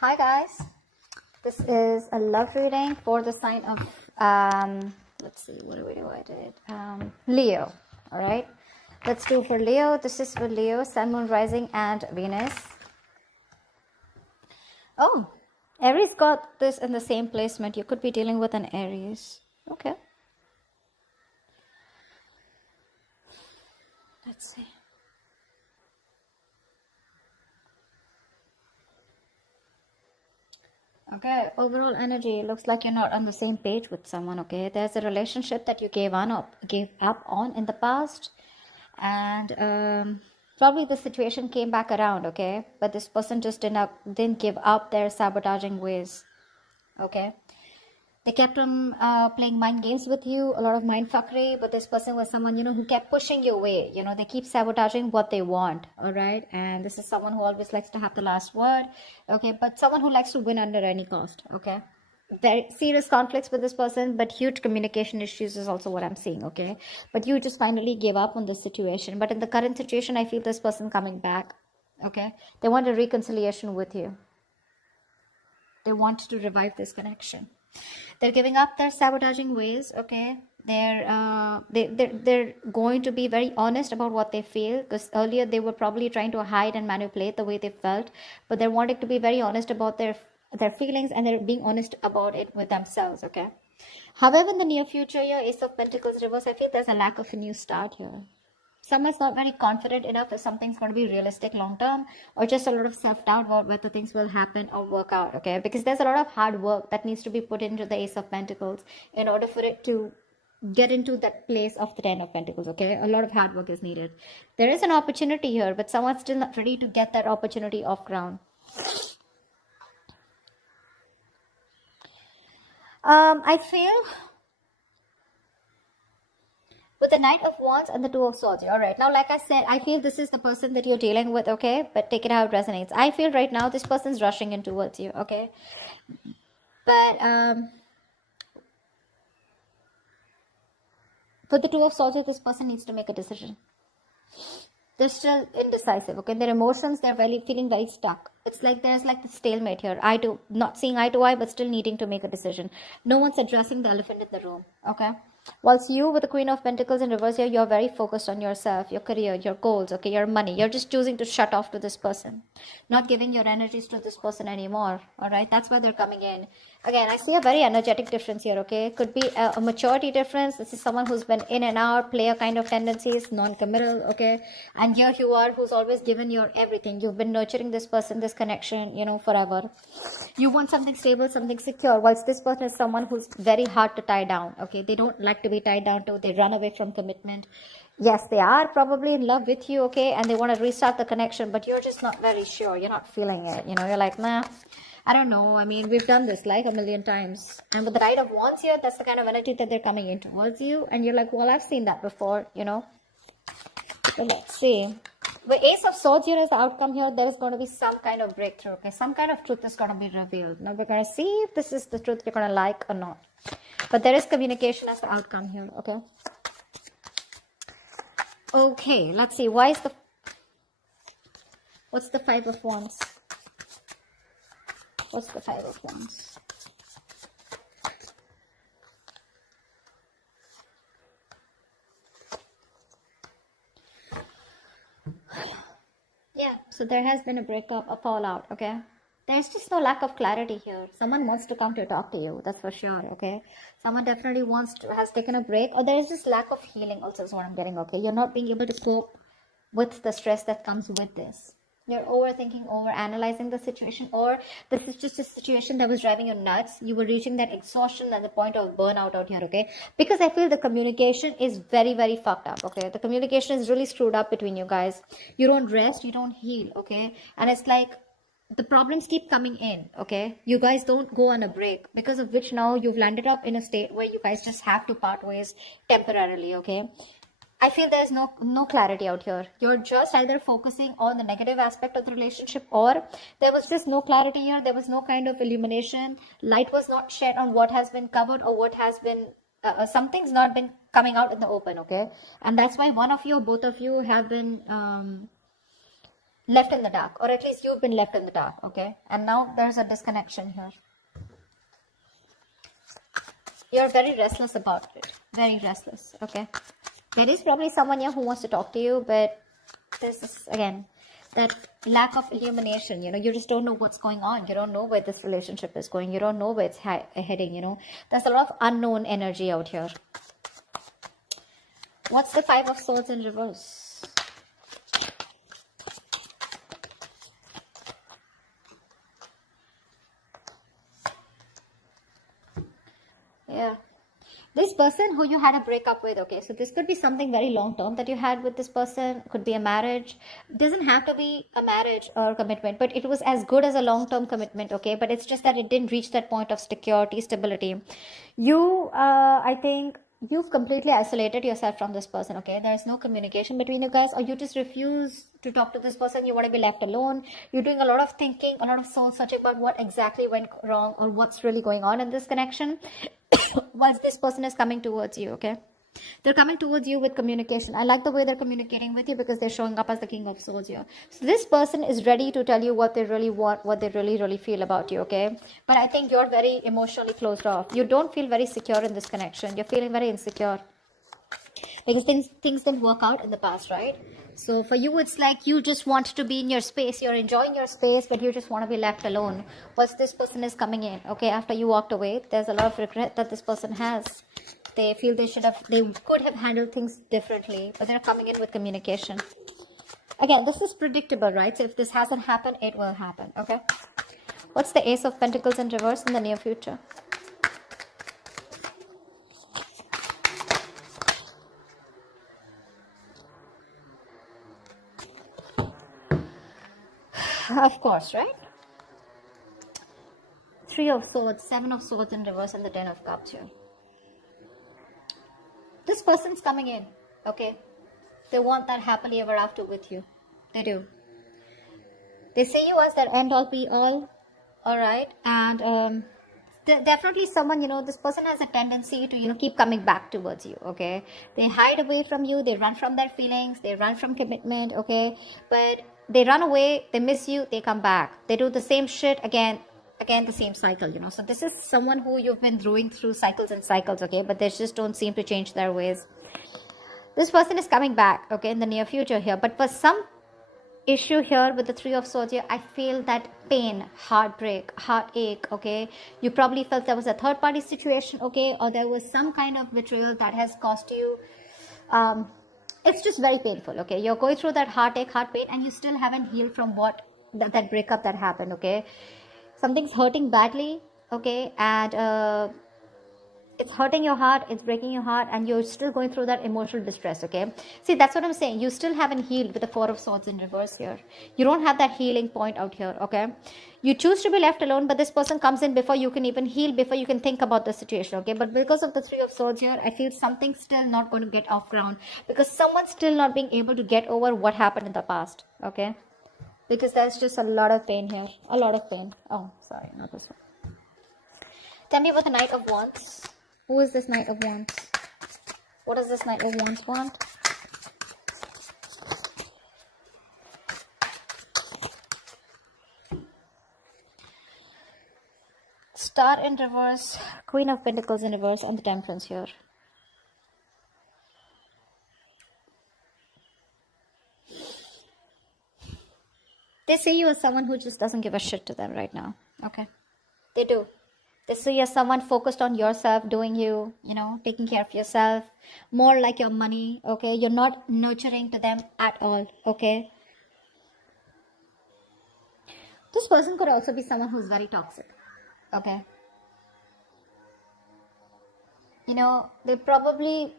Hi guys, this is a love reading for the sign of let's see, what do I did? Leo. All right, let's do for Leo. This is for Leo, Sun, Moon, Rising, and Venus. Oh, Aries got this in the same placement. You could be dealing with an Aries. Okay, let's see. Okay, overall energy looks like you're not on the same page with someone. Okay, there's a relationship that you gave up on in the past, and probably the situation came back around. Okay, but this person just didn't give up their sabotaging ways. Okay, they kept on playing mind games with you, a lot of mind fuckery, but this person was someone, who kept pushing you away. They keep sabotaging what they want, all right? And this is someone who always likes to have the last word, okay? But someone who likes to win under any cost, okay? Very serious conflicts with this person, but huge communication issues is also what I'm seeing, okay? But you just finally gave up on this situation. But in the current situation, I feel this person coming back, okay? They want a reconciliation with you. They want to revive this connection. They're giving up their sabotaging ways, okay? They're going to be very honest about what they feel, because earlier they were probably trying to hide and manipulate the way they felt, but they're wanting to be very honest about their feelings, and they're being honest about it with themselves, okay? However, in the near future, your Ace of Pentacles reverse, I feel there's a lack of a new start here. Someone's not very confident enough if something's going to be realistic long term, or just a lot of self-doubt about whether things will happen or work out, okay? Because there's a lot of hard work that needs to be put into the Ace of Pentacles in order for it to get into that place of the Ten of Pentacles, okay? A lot of hard work is needed. There is an opportunity here, but someone's still not ready to get that opportunity off ground. I feel with the Knight of Wands and the Two of Swords. All right. Now, like I said, I feel this is the person that you're dealing with, okay? But take it how it resonates. I feel right now this person's rushing in towards you, okay? But for the Two of Swords, this person needs to make a decision. They're still indecisive, okay? Their emotions, they're feeling very stuck. It's like there's like the stalemate here. Not seeing eye to eye, but still needing to make a decision. No one's addressing the elephant in the room, okay? Whilst you, with the Queen of Pentacles in reverse here, you're very focused on yourself, your career, your goals, okay, your money. You're just choosing to shut off to this person, not giving your energies to this person anymore, all right? That's why they're coming in. Again, I see a very energetic difference here, okay? Could be a maturity difference. This is someone who's been in and out, player kind of tendencies, non-committal, okay? And here you are, who's always given your everything. You've been nurturing this person, this connection, forever. You want something stable, something secure, whilst this person is someone who's very hard to tie down, okay? They don't like to be tied down to. They run away from commitment. Yes, they are probably in love with you, okay? And they want to restart the connection, but you're just not very sure. You're not feeling it. You're like, nah, I don't know. I mean, we've done this like a million times. And with the Knight of Wands here, that's the kind of energy that they're coming in towards you. And you're like, well, I've seen that before, So let's see. The Ace of Swords here is the outcome here. There is going to be some kind of breakthrough, okay? Some kind of truth is going to be revealed. Now we're going to see if this is the truth you're going to like or not. But there is communication as the outcome here, okay? Okay, let's see. What's the Five of Wands? What's the Five of Wands? Yeah, so there has been a breakup, a fallout, okay? There's just no lack of clarity here. Someone wants to come to talk to you, that's for sure, okay? Someone definitely has taken a break, or there is just lack of healing also is what I'm getting, okay? You're not being able to cope with the stress that comes with this. You're overthinking, overanalyzing the situation, or this is just a situation that was driving you nuts. You were reaching that exhaustion and the point of burnout out here, okay? Because I feel the communication is very, very fucked up, okay? The communication is really screwed up between you guys. You don't rest, you don't heal, okay? And it's like the problems keep coming in, okay? You guys don't go on a break, because of which now you've landed up in a state where you guys just have to part ways temporarily, okay? I feel there's no clarity out here. You're just either focusing on the negative aspect of the relationship, or there was just no clarity here. There was no kind of illumination. Light was not shed on what has been covered, or what has been, something's not been coming out in the open, okay? And that's why one of you or both of you have been left in the dark, or at least you've been left in the dark, okay? And now there's a disconnection here. You're very restless about it, very restless, okay? There is probably someone here who wants to talk to you, but this is, again, that lack of illumination, you know, you just don't know what's going on. You don't know where this relationship is going. You don't know where it's heading, you know. There's a lot of unknown energy out here. What's the Five of Swords in reverse? Yeah. This person who you had a breakup with, okay, so this could be something very long term that you had with this person. Could be a marriage. It doesn't have to be a marriage or commitment, but it was as good as a long term commitment, okay, but it's just that it didn't reach that point of security, stability. You, I think, you've completely isolated yourself from this person, okay? There's no communication between you guys, or you just refuse to talk to this person. You want to be left alone. You're doing a lot of thinking, a lot of soul searching about what exactly went wrong or what's really going on in this connection whilst this person is coming towards you, okay? They're coming towards you with communication. I like the way they're communicating with you because they're showing up as the King of Swords here. So this person is ready to tell you what they really want, what they really feel about you, okay? But I think you're very emotionally closed off. You don't feel very secure in this connection. You're feeling very insecure because things didn't work out in the past, right? So for you, it's like you just want to be in your space. You're enjoying your space, but you just want to be left alone. Once this person is coming in, okay, after you walked away, there's a lot of regret that this person has. They feel they could have handled things differently, but they're coming in with communication. Again, this is predictable, right? So if this hasn't happened, it will happen, okay? What's the Ace of Pentacles in reverse in the near future? Of course, right? Three of Swords, Seven of Swords in reverse, and the Ten of Cups here. This person's coming in, okay? They want that happily ever after with you. They do. They see you as their end all be all right? And definitely someone, you know, this person has a tendency to, you know, keep coming back towards you, okay? They hide away from you. They run from their feelings. They run from commitment, okay? But they run away. They miss you. They come back. They do the same shit again, the same cycle, you know. So this is someone who you've been going through cycles and cycles, okay, but they just don't seem to change their ways. This person is coming back, okay, in the near future here, but for some issue here with the Three of Swords here, I feel that pain, heartbreak, heartache, okay, you probably felt there was a third party situation, okay, or there was some kind of betrayal that has cost you. It's just very painful, okay? You're going through that heartache, heart pain, and you still haven't healed from what that breakup that happened, okay? Something's hurting badly, okay, and it's hurting your heart, it's breaking your heart, and you're still going through that emotional distress, okay? See, that's what I'm saying. You still haven't healed with the Four of Swords in reverse here. You don't have that healing point out here, okay? You choose to be left alone, but this person comes in before you can even heal, before you can think about the situation, okay? But because of the Three of Swords here, I feel something's still not going to get off ground because someone's still not being able to get over what happened in the past, okay? Because there's just a lot of pain here. A lot of pain. Oh, sorry, not this one. Tell me about the Knight of Wands. Who is this Knight of Wands? What does this Knight of Wands want? Star in reverse, Queen of Pentacles in reverse, and the Temperance here. They see you as someone who just doesn't give a shit to them right now. Okay. They do. They see you as someone focused on yourself, doing you, you know, taking care of yourself, more like your money, okay? You're not nurturing to them at all, okay? This person could also be someone who's very toxic, okay? You know, they probably,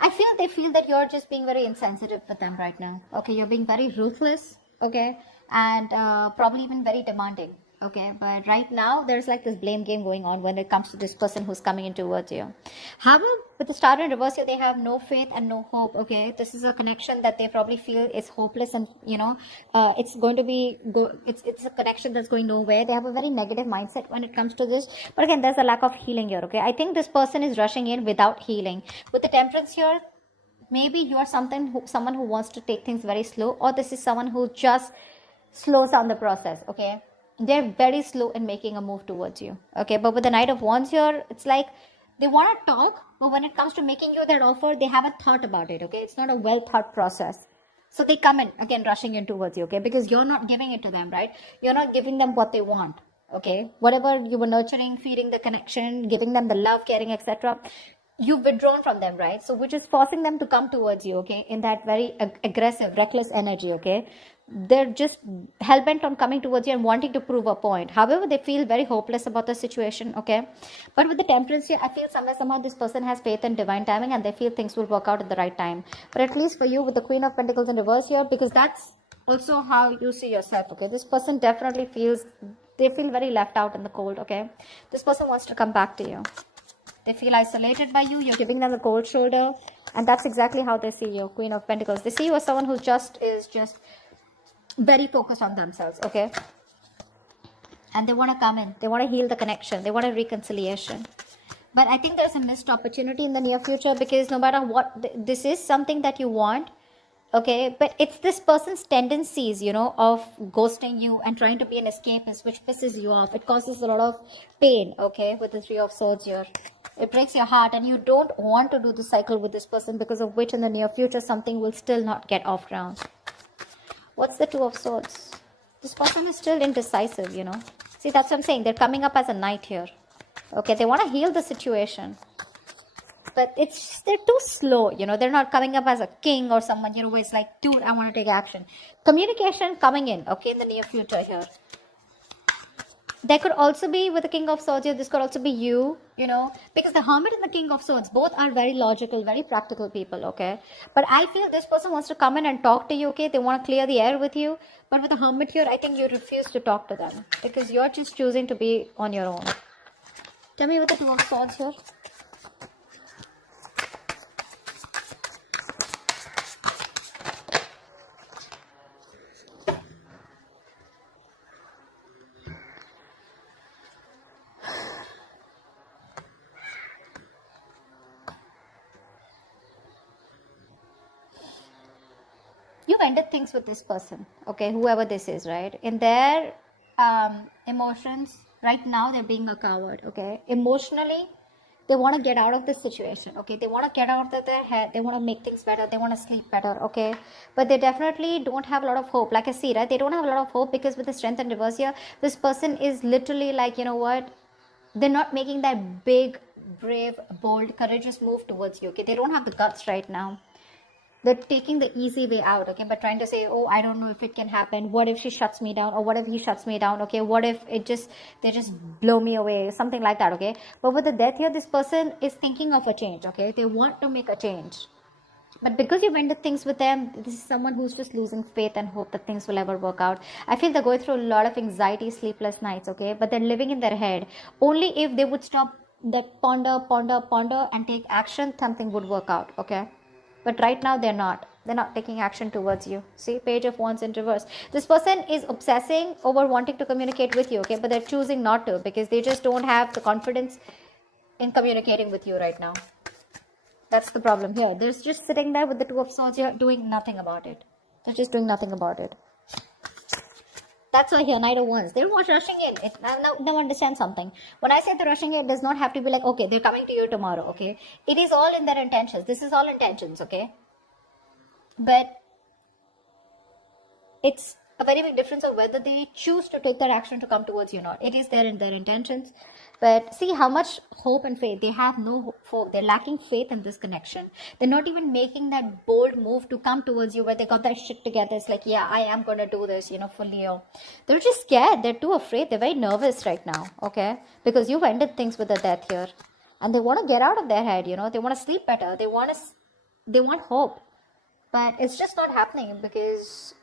they feel that you're just being very insensitive with them right now, okay? You're being very ruthless, okay? And probably even very demanding, okay? But right now there's like this blame game going on when it comes to this person who's coming in towards you. However, with the Star in reverse here, they have no faith and no hope, okay? This is a connection that they probably feel is hopeless, and you know, it's going to be it's a connection that's going nowhere. They have a very negative mindset when it comes to this. But again, there's a lack of healing here, okay? I think this person is rushing in without healing. With the Temperance here, maybe you are someone who wants to take things very slow, or this is someone who just slows down the process. Okay, they're very slow in making a move towards you. Okay, but with the Knight of Wands here, it's like they want to talk, but when it comes to making you that offer, they haven't thought about it. Okay, it's not a well thought process. So they come in again, rushing in towards you. Okay, because you're not giving it to them, right? You're not giving them what they want. Okay, whatever you were nurturing, feeding the connection, giving them the love, caring, etc., you've withdrawn from them, right? So which is forcing them to come towards you, okay, in that very aggressive, reckless energy. Okay, they're just hell-bent on coming towards you and wanting to prove a point. However, they feel very hopeless about the situation. Okay, but with the Temperance here, I feel somehow this person has faith in divine timing, and they feel things will work out at the right time. But at least for you, with the Queen of Pentacles in reverse here, because that's also how you see yourself. Okay, this person definitely feels, they feel very left out in the cold. Okay, this person wants to come back to you. They feel isolated by you. You're giving them the cold shoulder. And that's exactly how they see you, Queen of Pentacles. They see you as someone who is just very focused on themselves, okay? And they want to come in. They want to heal the connection. They want a reconciliation. But I think there's a missed opportunity in the near future, because no matter what, this is something that you want, okay? But it's this person's tendencies, you know, of ghosting you and trying to be an escapist, which pisses you off. It causes a lot of pain, okay, with the Three of Swords here. It breaks your heart, and you don't want to do the cycle with this person, because of which in the near future something will still not get off ground. What's the Two of Swords? This person is still indecisive, you know. See, that's what I'm saying. They're coming up as a knight here. Okay, they want to heal the situation. But they're too slow, you know. They're not coming up as a king or someone, you know, who is like, dude, I want to take action. Communication coming in, okay, in the near future here. There could also be, with the King of Swords here, this could also be you, you know, because the Hermit and the King of Swords, both are very logical, very practical people, okay? But I feel this person wants to come in and talk to you, okay? They want to clear the air with you. But with the Hermit here, I think you refuse to talk to them, because you're just choosing to be on your own. Tell me with the Two of Swords here. You've ended things with this person, okay, whoever this is, right? In their emotions, right now they're being a coward, okay? Emotionally, they want to get out of this situation, okay? They want to get out of their head. They want to make things better. They want to sleep better, okay? But they definitely don't have a lot of hope. Like I see, right? They don't have a lot of hope, because with the Strength and reverse here, this person is literally like, you know what? They're not making that big, brave, bold, courageous move towards you, okay? They don't have the guts right now. They're taking the easy way out, okay, but trying to say, oh, I don't know if it can happen. What if she shuts me down? Or what if he shuts me down? Okay, what if they just blow me away? Something like that, okay? But with the Death here, this person is thinking of a change, okay? They want to make a change. But because you've ended things with them, this is someone who's just losing faith and hope that things will ever work out. I feel they're going through a lot of anxiety, sleepless nights, okay? But they're living in their head. Only if they would stop that ponder, and take action, something would work out, okay? But right now, they're not taking action towards you. See, Page of Wands in reverse. This person is obsessing over wanting to communicate with you, okay? But they're choosing not to, because they just don't have the confidence in communicating with you right now. That's the problem here. They're just sitting there with the Two of Swords here, doing nothing about it. They're just doing nothing about it. That's why here, Knight of Wands. They're not rushing in. Now understand something. When I say they're rushing in, it does not have to be like, okay, they're coming to you tomorrow, okay? It is all in their intentions. This is all intentions, okay? But it's a very big difference of whether they choose to take that action to come towards you or not. It is there in their intentions. But see how much hope and faith. They have no hope. They're lacking faith in this connection. They're not even making that bold move to come towards you where they got their shit together. It's like, yeah, I am going to do this, you know, for Leo. They're just scared. They're too afraid. They're very nervous right now, okay? Because you've ended things with the Death here. And they want to get out of their head, you know. They want to sleep better. They want hope. But it's just not happening, because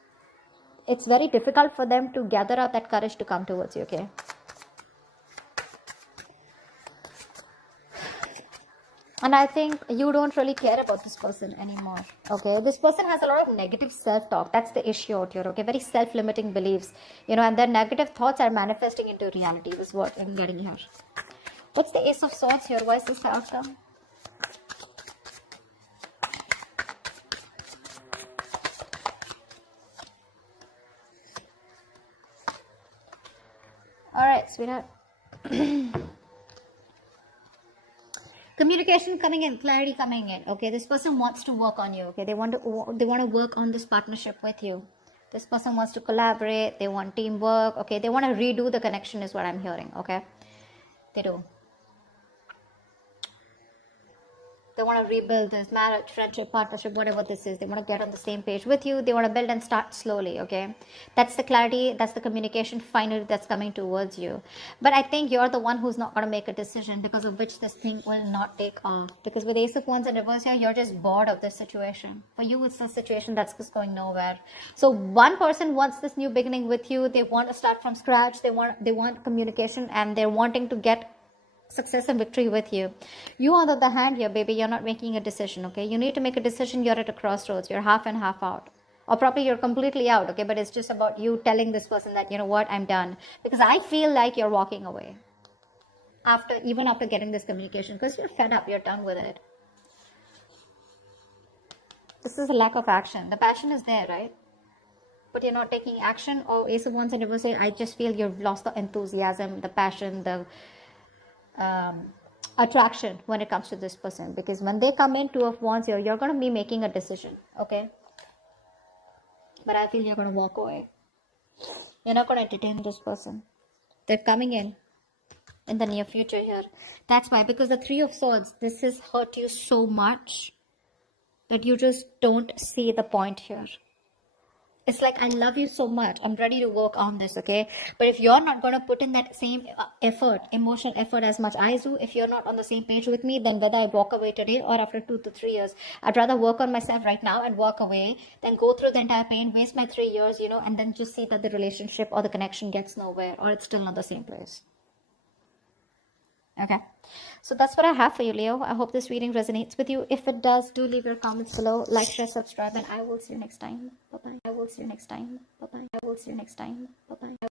it's very difficult for them to gather up that courage to come towards you, okay? And I think you don't really care about this person anymore, okay? This person has a lot of negative self-talk. That's the issue out here, okay? Very self-limiting beliefs, you know, and their negative thoughts are manifesting into reality, is what I'm getting here. What's the Ace of Swords here? Why is this the outcome? All right, sweetheart. Communication coming in, clarity coming in. Okay, this person wants to work on you. Okay, they want to work on this partnership with you. This person wants to collaborate. They want teamwork. Okay, they want to redo the connection is what I'm hearing. Okay, they do. They want to rebuild this marriage, friendship, partnership, whatever this is. They want to get on the same page with you. They want to build and start slowly, okay? That's the clarity, that's the communication finally that's coming towards you. But I think you're the one who's not going to make a decision, because of which this thing will not take off. Because with Ace of Wands in reverse here, you're just bored of this situation. For you, it's a situation that's just going nowhere. So one person wants this new beginning with you. They want to start from scratch. They want communication, and they're wanting to get success and victory with you. You, on the other hand, here, baby, you're not making a decision, okay? You need to make a decision. You're at a crossroads. You're half and half out, or probably you're completely out, okay? But it's just about you telling this person that, you know what, I'm done, because I feel like you're walking away even after getting this communication, because you're fed up. You're done with it. This is a lack of action. The passion is there, right? But you're not taking action. Or Ace of Wands and reverse, I just feel you've lost the enthusiasm, the passion, the attraction when it comes to this person, because when they come in, Two of Wands here, you're going to be making a decision, okay? But I feel you're going to walk away. You're not going to entertain this person. They're coming in the near future here. That's why, because the Three of Swords, this has hurt you so much that you just don't see the point here. It's like, I love you so much, I'm ready to work on this, okay? But if you're not going to put in that same effort, emotional effort as much I do, if you're not on the same page with me, then whether I walk away today or after 2 to 3 years, I'd rather work on myself right now and walk away than go through the entire pain, waste my 3 years, you know, and then just see that the relationship or the connection gets nowhere, or it's still not the same place. Okay, so that's what I have for you, Leo. I hope this reading resonates with you. If it does, do leave your comments below, like, share, subscribe, and I will see you next time. Bye bye. I will see you next time. Bye bye. I will see you next time. Bye bye.